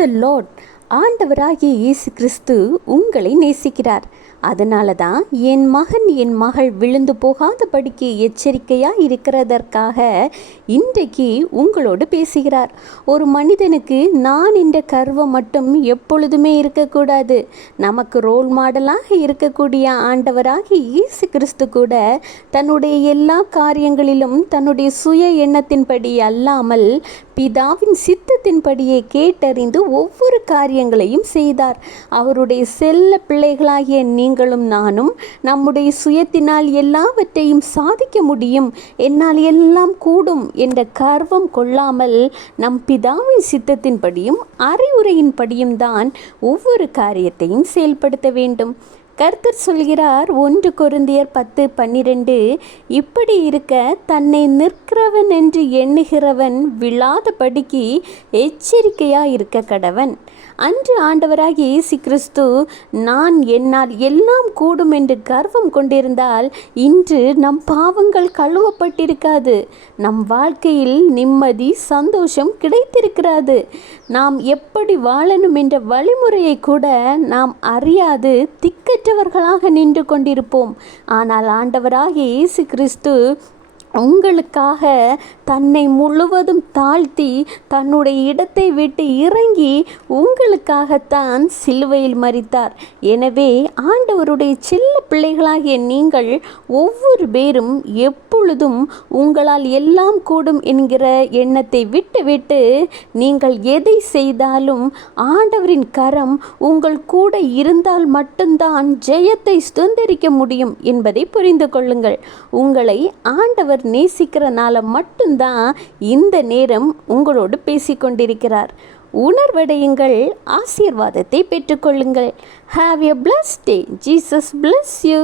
த Lord. ஆண்டவராகிய இயேசு கிறிஸ்து உங்களை நேசிக்கிறார். அதனால தான் என் மகள் விழுந்து போகாதபடிக்கு எச்சரிக்கையாக இருக்கிறதற்காக இன்றைக்கு உங்களோடு பேசுகிறார். ஒரு மனிதனுக்கு நான் என்ற கர்வம் மட்டும் எப்பொழுதுமே இருக்கக்கூடாது. நமக்கு ரோல் மாடலாக இருக்கக்கூடிய ஆண்டவராகிய இயேசு கிறிஸ்து கூட தன்னுடைய எல்லா காரியங்களிலும் தன்னுடைய சுய எண்ணத்தின்படி அல்லாமல் பிதாவின் சித்தத்தின்படியே கேட்டறிந்து ஒவ்வொரு காரியங்களையும் செய்தார். அவருடைய செல்ல பிள்ளைகளாகிய நீங்களும் நானும் நம்முடைய சுயத்தினால் எல்லாவற்றையும் சாதிக்க முடியும், என்னால் எல்லாம் கூடும் என்ற கர்வம் கொள்ளாமல் நம் பிதாவின் சித்தத்தின்படியும் அறிவுரையின்படியும் தான் ஒவ்வொரு காரியத்தையும் செயல்படுத்த வேண்டும். கர்த்தர் சொல்கிறார், 1 கொரிந்தியர் 10:12, இப்படி இருக்க தன்னை நிற்கிறவன் என்று எண்ணுகிறவன் விழாதபடிக்கு எச்சரிக்கையாக இருக்க கடவன். அன்று ஆண்டவராகிய இயேசு கிறிஸ்து நான் என்னால் எல்லாம் கூடும் என்று கர்வம் கொண்டிருந்தால் இன்று நம் பாவங்கள் கழுவப்பட்டிருக்காது, நம் வாழ்க்கையில் நிம்மதி சந்தோஷம் கிடைத்திருக்கிறாது. நாம் எப்படி வாழணும் என்ற வழிமுறையை கூட நாம் அறியாது திக்கற்றவர்களாக நின்று கொண்டிருப்போம். ஆனால் ஆண்டவராகிய இயேசு கிறிஸ்து உங்களுக்காக தன்னை முழுவதும் தாழ்த்தி தன்னுடைய இடத்தை விட்டு இறங்கி உங்களுக்காகத்தான் சிலுவையில் மரித்தார். எனவே ஆண்டவருடைய செல்ல பிள்ளைகளாகிய நீங்கள் ஒவ்வொரு பேரும் எப்பொழுதும் உங்களால் எல்லாம் கூடும் என்கிற எண்ணத்தை விட்டு நீங்கள் எதை செய்தாலும் ஆண்டவரின் கரம் உங்கள் கூட இருந்தால் மட்டும்தான் ஜெயத்தை சுதந்திரிக்க முடியும் என்பதை புரிந்து கொள்ளுங்கள். உங்களை ஆண்டவர் நேசிக்கிறனால மட்டும்தான் இந்த நேரம் உங்களோடு பேசிக்கொண்டிருக்கிறார். உணர்வடையுங்கள், ஆசீர்வாதத்தை பெற்றுக்கொள்ளுங்கள். Have a blessed day. Jesus bless you.